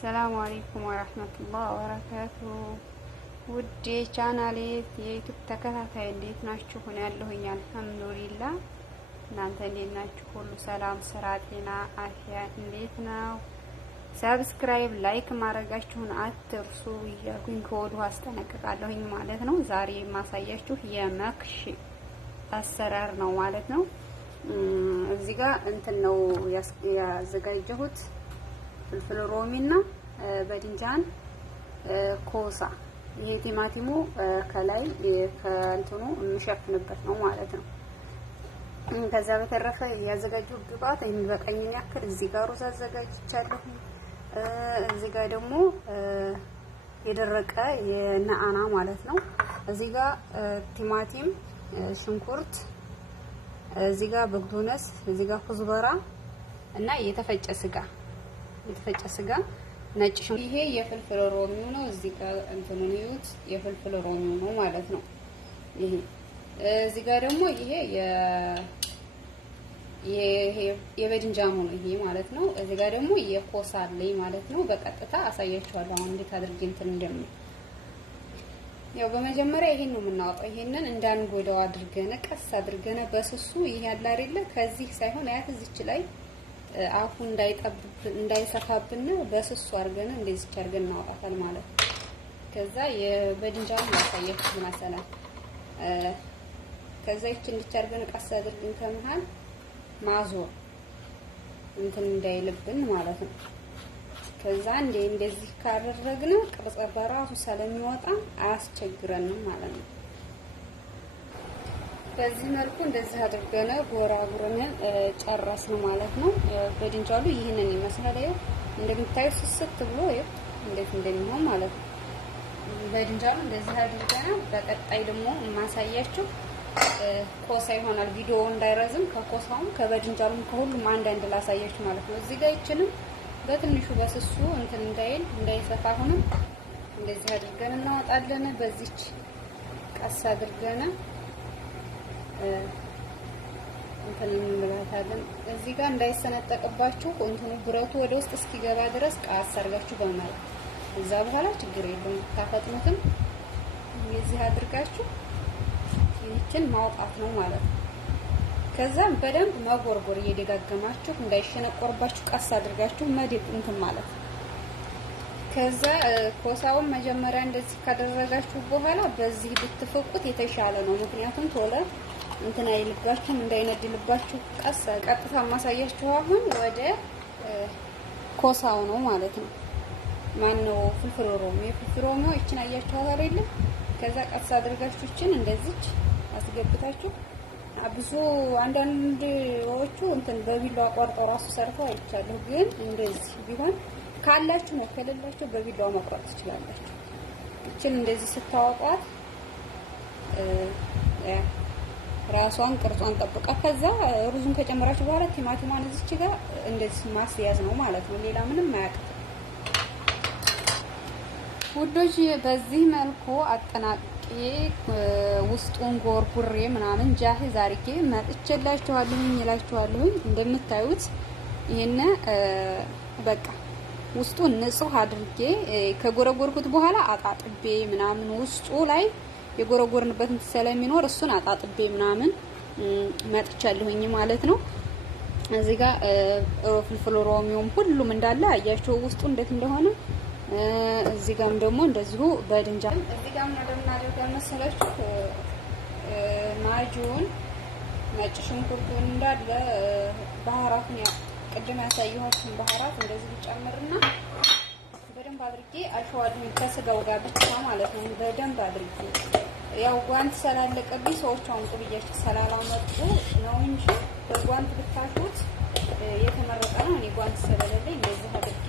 ሰላም አለይኩም ወራህመቱላሂ ወበረካቱ። ውድ ቻናሌ የዩቲዩብ ተከታታይ እንዴት ናችሁ? ሆነ ያለሁኝ አልሐምዱሊላህ። እናንተ እንዴት ናችሁ? ሁሉ ሰላም፣ ስራ፣ ጤና፣ አፍያ እንዴት ነው? ሰብስክራይብ፣ ላይክ ማድረጋችሁን አትርሱ እያልኩኝ ከወዲሁ አስጠነቅቃለሁኝ ማለት ነው። ዛሬ የማሳያችሁ የመክሽ አሰራር ነው ማለት ነው። እዚህ ጋር እንትን ነው ያዘጋጀሁት ፍልፍል ሮሚና በድንጃን ኮሳ። ይሄ ቲማቲሙ ከላይ ከእንትኑ የምሸፍንበት ነው ማለት ነው። ከዛ በተረፈ ያዘጋጀሁት ግብአት የሚበቃኝን ያክል እዚህ ጋር ሩዝ አዘጋጅቻለሁ። እዚህ ጋር ደግሞ የደረቀ የነአና ማለት ነው። እዚህ ጋር ቲማቲም፣ ሽንኩርት፣ እዚህ ጋር በግዶነስ፣ እዚህ ጋር ኩዝበራ እና የተፈጨ ስጋ ነጭ ሽንኩርት። ይሄ የፍልፍል ሮሚው ነው። እዚህ ጋር እንትኑን ይዩት፣ የፍልፍል ሮሚው ነው ማለት ነው። ይሄ እዚህ ጋር ደግሞ ይሄ የበድንጃኑ ነው ይሄ ማለት ነው። እዚህ ጋር ደግሞ የኮሳ አለኝ ማለት ነው። በቀጥታ አሳያችኋለሁ አሁን እንዴት አድርጌ እንትን እንደምን። ያው በመጀመሪያ ይሄን ነው የምናወጣው። ይሄንን እንዳንጎዳው አድርገን ቀስ አድርገን በስሱ ይሄ ያለ አይደለ ከዚህ ሳይሆን አያት እዚች ላይ አፉ እንዳይሰፋብን በስሱ አድርገን እንደዚህ አድርገን እናወጣታል ማለት ነው። ከዛ የበድንጃኑ ማሳያችሁ ማሰላም ከዛ ይችን እንድቻርገን ቀስ አድርገን ከመሃል ማዞር እንትን እንዳይልብን ማለት ነው። ከዛ እንደዚህ ካደረግን ቅርጽ በራሱ ስለሚወጣ አያስቸግረንም ማለት ነው። በዚህ መልኩ እንደዚህ አድርገን ጎራጉረን ጨረስን ማለት ነው። በድንጃሉ ይህንን ይመስላል። ይኸው እንደምታዩት ስስት ብሎ ይኸው እንዴት እንደሚሆን ማለት ነው። በድንጃሉ እንደዚህ አድርገን በቀጣይ ደግሞ የማሳያችሁ ኮሳ ይሆናል። ቪዲዮ እንዳይረዝም ከኮሳውም ከበድንጃሉም ከሁሉም አንድ ላሳያችሁ ማለት ነው። እዚህ ጋር ይችንም በትንሹ በስሱ እንትን እንዳይሰፋ ሆነ እንደዚህ አድርገን እናወጣለን። በዚች ቀስ አድርገን እንትን እንላታለን። እዚህ ጋር እንዳይሰነጠቅባችሁ እንትኑ ብረቱ ወደ ውስጥ እስኪገባ ድረስ ቀስ አድርጋችሁ በማለት እዛ በኋላ ችግር የለም ታፈጥኑትም እንደዚህ አድርጋችሁ ይህችን ማውጣት ነው ማለት ነው። ከዛም በደንብ መጎርጎር እየደጋገማችሁ እንዳይሸነቆርባችሁ ቀስ አድርጋችሁ መደቅ እንትን ማለት ነው። ከዛ ኮሳውን መጀመሪያ እንደዚህ ካደረጋችሁ በኋላ በዚህ ብትፈቁት የተሻለ ነው። ምክንያቱም ቶሎ እንትን አይልባችሁም እንዳይነድልባችሁ። ቀጥታ ማሳያችሁ አሁን ወደ ኮሳው ነው ማለት ነው። ማነው ፍልፍል ሮሚ ይችን አያችኋት አይደል? ከዛ ቀስ አድርጋችሁ ይችን እንደዚች አስገብታችሁ ብዙ አንዳንዶቹ እንትን በቢላዋ ቆርጠው ራሱ ሰርተው አይቻለሁ። ግን እንደዚህ ቢሆን ካላችሁ ነው፣ ከሌላችሁ በቢላዋ መቁረጥ ትችላላችሁ። እችን እንደዚህ ስታወጧት ራሷን ቅርጿን ጠብቃ ከዛ ሩዙን ከጨመራችሁ በኋላ ቲማቲማን እዚች ጋር እንደዚህ ማስያዝ ነው ማለት ነው። ሌላ ምንም አያውቅም ውዶች። በዚህ መልኩ አጠናቅቄ ውስጡን ጎርጉሬ ምናምን ጃሂዝ አድርጌ መጥቼላችኋለሁ። እንደምታዩት ይሄን በቃ ውስጡን ንጹህ አድርጌ ከጎረጎርኩት በኋላ አጣጥቤ ምናምን ውስጡ ላይ የጎረጎርንበት ስለሚኖር እሱን አጣጥቤ ምናምን መጥቻለሁኝ ማለት ነው። እዚህ ጋር ፍልፍል ሮሚውም ሁሉም እንዳለ አያችሁ ውስጡ እንዴት እንደሆነ። እዚህ ጋርም ደግሞ እንደዚሁ በድንጃል እዚህ ጋርም እንደምናደርገው መሰላችሁ ማጁን ነጭ ሽንኩርቱን እንዳለ ባህራቱን ቅድም ያሳየኋችሁን ባህራት እንደዚህ ጨምርና በደንብ አድርጌ አሸዋለሁ ከስጋው ጋር ብቻ ማለት ነው። በደንብ አድርጌ ያው ጓንት ስላለቀብኝ ሰዎች አምጡ ብያችሁ ስላላመጡ ነው እንጂ በጓንት ብታሹት የተመረጠ ነው። እኔ ጓንት ስለሌለኝ እንደዚህ አድርጌ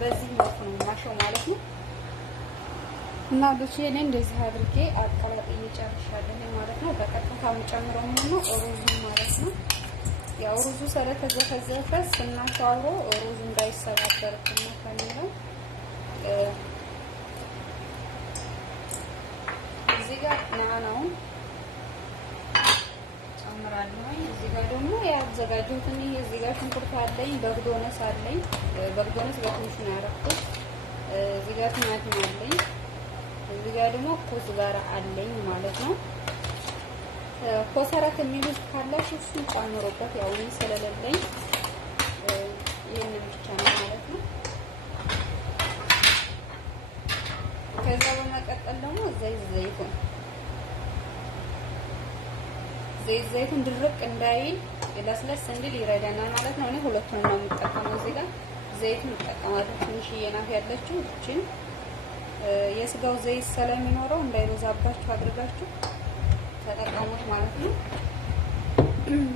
በዚህ መልኩ ነው ማሸው ማለት ነው። እና ዶቼ እኔ እንደዚህ አድርጌ አቀላቅዬ ጨርሻለሁ ማለት ነው። በቀጥታ የምጨምረው ነው ሩዙ ማለት ነው። ያው ሩዙ ስለተዘፈዘፈ ስናሻውሮ ሩዙ እንዳይሰባበርብን ከሚለው እዚህ ጋር ነአናውን ጨምራለሁ። እዚህ ጋር ደግሞ ያዘጋጀሁት ይሄ እዚህ ጋር ሽንኩርት አለኝ፣ በግዶነስ አለኝ። በግዶነስ በትንሹ ነው ያደረኩት። እዚህ ጋር ቲማቲም አለኝ። እዚህ ጋር ደግሞ ኮዝበራ አለኝ ማለት ነው። ኮሰረት የሚሉት ካላችሁ እሱን ጨምሮበት፣ ያው እኔ ስለሌለኝ ይሄንን ብቻ ነው ማለት ነው። ከዛ በመቀጠል ደግሞ ዘይቱን ድርቅ እንዳይል ለስለስ እንዲል ይረዳናል ማለት ነው። እኔ ሁለቱን ነው የምጠቀመው። እዚህ ጋር ዘይቱን እጠቀማለሁ። ትንሽዬ ናት ያለችው። እቺን የስጋው ዘይት ስለሚኖረው እንዳይበዛባችሁ አድርጋችሁ ተጠቀሙት ማለት ነው።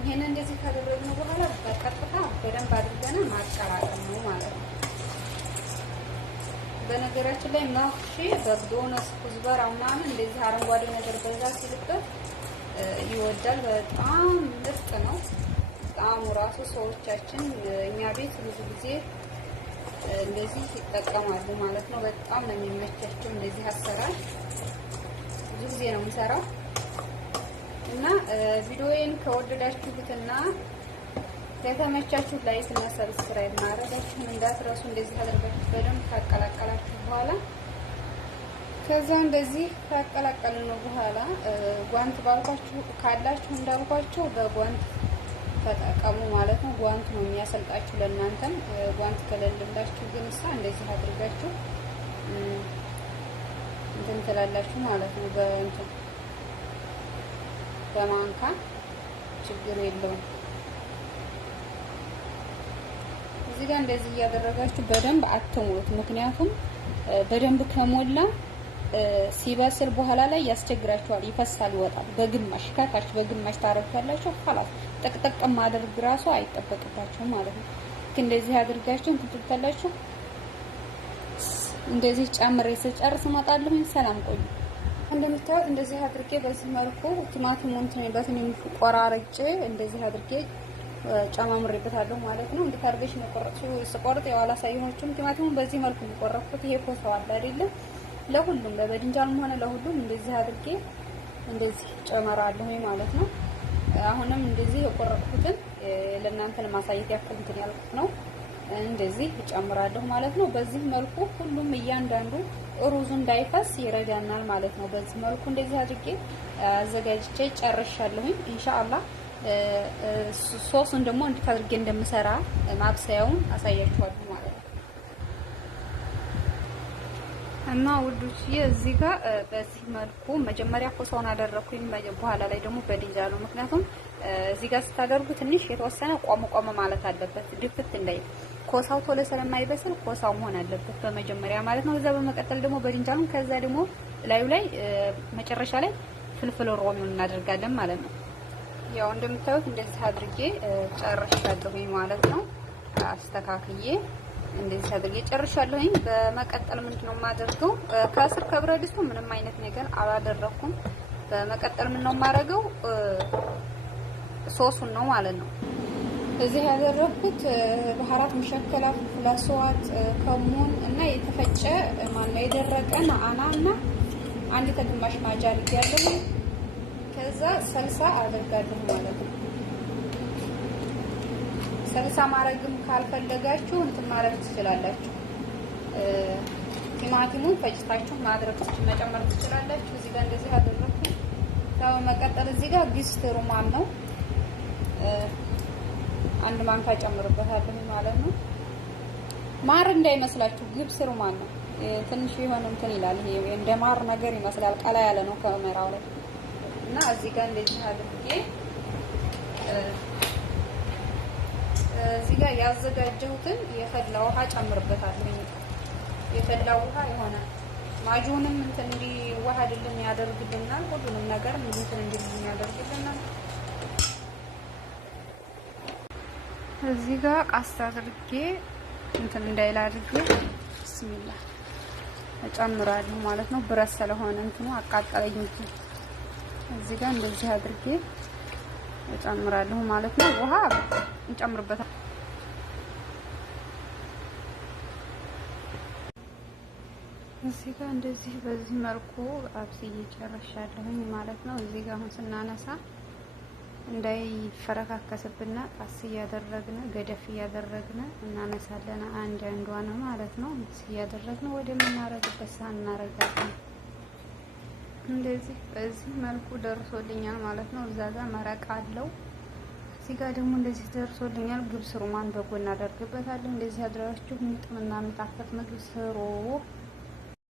ይሄን እንደዚህ ካደረግነው በኋላ በቀጥታ በደንብ አድርገን ማቀላቀል ነው ማለት ነው። በነገራችን ላይ ማፍሺ በግዶነስ ኩዝበራ ምናምን እንደዚህ አረንጓዴ ነገር በዛ ሲልበት ይወዳል። በጣም ምርጥ ነው ጣዕሙ ራሱ። ሰዎቻችን እኛ ቤት ብዙ ጊዜ እንደዚህ ይጠቀማሉ ማለት ነው። በጣም ነው የሚመቻቸው እንደዚህ አሰራር። ብዙ ጊዜ ነው የምሰራው እና ቪዲዮዬን ከወደዳችሁትና ከተመቻችሁ ላይክ እና ሰብስክራይብ ማድረጋችሁን እንዳትረሱ። እንደዚህ አድርጋችሁ በደንብ ካቀላቀላችሁ በኋላ ከዛ እንደዚህ ካቀላቀልን በኋላ ጓንት ባልኳችሁ ካላችሁ እንዳልኳችሁ በጓንት ተጠቀሙ ማለት ነው። ጓንት ነው የሚያሰልጣችሁ ለእናንተም። ጓንት ከሌላችሁ ግን እንደዚህ አድርጋችሁ እንትን ትላላችሁ ማለት ነው። በእንትን በማንካ ችግር የለውም። እዚህ ጋር እንደዚህ እያደረጋችሁ በደንብ አትሙሉት። ምክንያቱም በደንብ ከሞላ ሲበስል በኋላ ላይ ያስቸግራችኋል፣ ይፈሳል፣ ይወጣል። በግማሽ ከታች በግማሽ ታረጋላችሁ። خلاص ጠቅጠቅ ማድረግ ራሱ አይጠበቅባችሁም ማለት ነው። እንደዚህ አድርጋችሁ ትጥታላችሁ። እንደዚህ ጨምሬ ስጨርስ እመጣለሁ። ሰላም ቆዩ። እንደምታዩት እንደዚህ አድርጌ በዚህ መልኩ ቲማቲሙን በትንንሹ ቆራርጬ እንደዚህ አድርጌ ጨማምሬበታለሁ ማለት ነው። እንዴት አድርገሽ ነው ስቆርጥ ያው አላሳየኋችሁም። ቲማቲሙን በዚህ መልኩ ቆረጥኩት። ይሄ ኮሳው አለ አይደለም፣ ለሁሉም ለበድንጃልም ሆነ ለሁሉም እንደዚህ አድርጌ እንደዚህ ጨመራለሁ ማለት ነው። አሁንም እንደዚህ የቆረጥኩትን ለእናንተ ለማሳየት ያክል እንትን ያልኩት ነው። እንደዚህ እጨምራለሁ ማለት ነው። በዚህ መልኩ ሁሉም እያንዳንዱ ሩዙ እንዳይፈስ ይረዳናል ማለት ነው። በዚህ መልኩ እንደዚህ አድርጌ አዘጋጅቼ ጨርሻለሁኝ። ኢንሻአላህ ሶሱን ደግሞ እንዴት አድርጌ እንደምሰራ ማብሰያውን አሳያችኋለሁ ማለት ነው። እና ውዶች እዚህ ጋር በዚህ መልኩ መጀመሪያ ኮሳውን አደረኩኝ። በኋላ ላይ ደግሞ በድንጃሉ። ምክንያቱም እዚህ ጋር ስታደርጉ ትንሽ የተወሰነ ቆም ማለት አለበት፣ ድፍት እንዳይል። ኮሳው ቶሎ ስለማይበስል ኮሳው መሆን አለበት በመጀመሪያ ማለት ነው። እዛ በመቀጠል ደግሞ በድንጃሉ፣ ከዛ ደግሞ ላዩ ላይ መጨረሻ ላይ ፍልፍል ሮሚውን እናደርጋለን ማለት ነው። ያው እንደምታዩት እንደዚህ አድርጌ ጨርሻለሁኝ ማለት ነው። አስተካክዬ እንደዚህ አድርጌ ጨርሻለሁኝ። በመቀጠል ምንድነው የማደርገው? ከስር ከብረት ድስቱ ምንም አይነት ነገር አላደረኩም። በመቀጠል ምን ነው የማደርገው? ሶሱን ነው ማለት ነው። እዚህ ያደረኩት ባህራት መሸከላ፣ ፍላስዋት፣ ከሙን እና የተፈጨ ማነው የደረቀ ማአና እና አንድ ተግማሽ ማጃ አድርጌያለሁ። ከዛ ሰልሳ አደርጋለሁ ማለት ነው። ሰልሳ ማረግም ካልፈለጋችሁ እንትን ማድረግ ትችላላችሁ። ቲማቲሙን ፈጭታችሁ ማድረግ መጨመር ትችላላችሁ። እዚህ ጋር እንደዚህ አደረኩ። ታው መቀጠል እዚህ ጋር ግስት ሩማን ነው። አንድ ማንካ ጨምርበታለሁ ማለት ነው። ማር እንዳይመስላችሁ ግብስ ሩማን ነው። ትንሽ የሆነ እንትን ይላል። ይሄ እንደ ማር ነገር ይመስላል። ቀላ ያለ ነው ካሜራው ላይ እና እዚህ ጋር እንደዚህ አድርጌ እዚህ ጋር ያዘጋጀሁትን የፈላ ውሃ ጨምርበታለሁ። የፈላ ውሃ የሆነ ማጁንም እንትን እንዲዋሃድልን ያደርግልናል። ሁሉንም ነገር እንትን እንዲልን ያደርግልናል። እዚህ ጋር ቃስ አድርጌ እንትን እንዳይል አድርጌ ቢስሚላህ እጨምራለሁ ማለት ነው። ብረት ስለሆነ እንትኑ አቃጠለኝ እንጂ እዚህ ጋር እንደዚህ አድርጌ እጨምራለሁ ማለት ነው። ውሃ እንጨምርበታለን። እዚህ ጋር እንደዚህ በዚህ መልኩ አብስዬ ጨርሻለሁኝ ማለት ነው። እዚህ ጋር አሁን ስናነሳ እንዳይፈረካከስብና ቃስ እያደረግን ገደፍ እያደረግን እናነሳለን። አንድ አንዷን ማለት ነው። እያደረግን ወደ የምናረግበት ሳህን እናረጋለን። እንደዚህ በዚህ መልኩ ደርሶልኛል ማለት ነው። እዛ ጋር መረቅ አለው። እዚህ ጋር ደግሞ እንደዚህ ደርሶልኛል። ግብስ ሩማን በጎን አደርግበታለሁ። እንደዚህ አድርጋችሁ ምጥምና የሚጣፍጥ ምግብ ስሩ።